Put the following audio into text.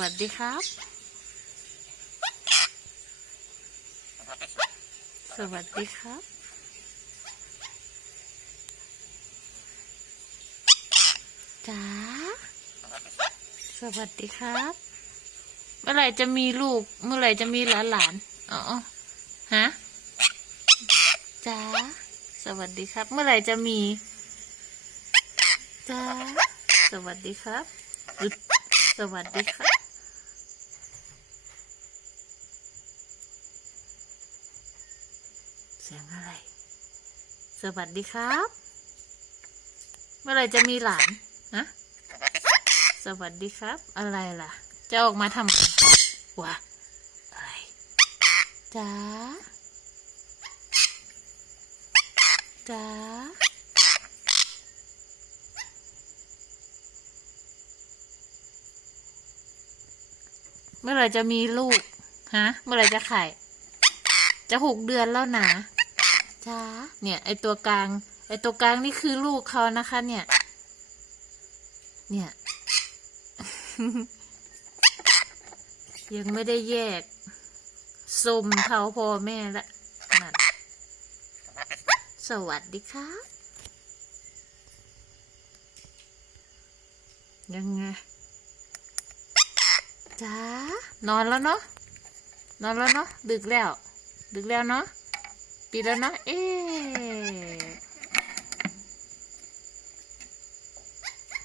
วัสดีครับ สวัสดีครับจ๋าสวัสดีครับ เมื่อไหร่จะมีลูก เมื่อไหร่จะมีหลานหลานอ๋อ ฮะจ๋าสวัสดีครับ เมื่อไหร่จะมีจ๋าสวัสดีครับ สวัสดีครับเสียงอะไร สวัสดีครับ เมื่อไรจะมีหลานฮะสวัสดีครับ อะไรล่ะ จะออกมาทำอะไรวะอะไรจ๋าจ๋าเมื่อไหร่จะมีลูก ฮะ เมื่อไหร่จะไข่ จะหกเดือนแล้วนะจ้าเนี่ย ไอตัวกลาง ไอตัวกลางนี่คือลูกเขานะคะ เนี่ย เนี่ย ยังไม่ได้แยกสมเท่าพ่อแม่ละนั่นสวัสดีครับยังไง จ้านอนแล้วเนาะนอนแล้วเนาะดึกแล้ว ดึกแล้วเนาะปิดแล้วเนาะเอ๊ะ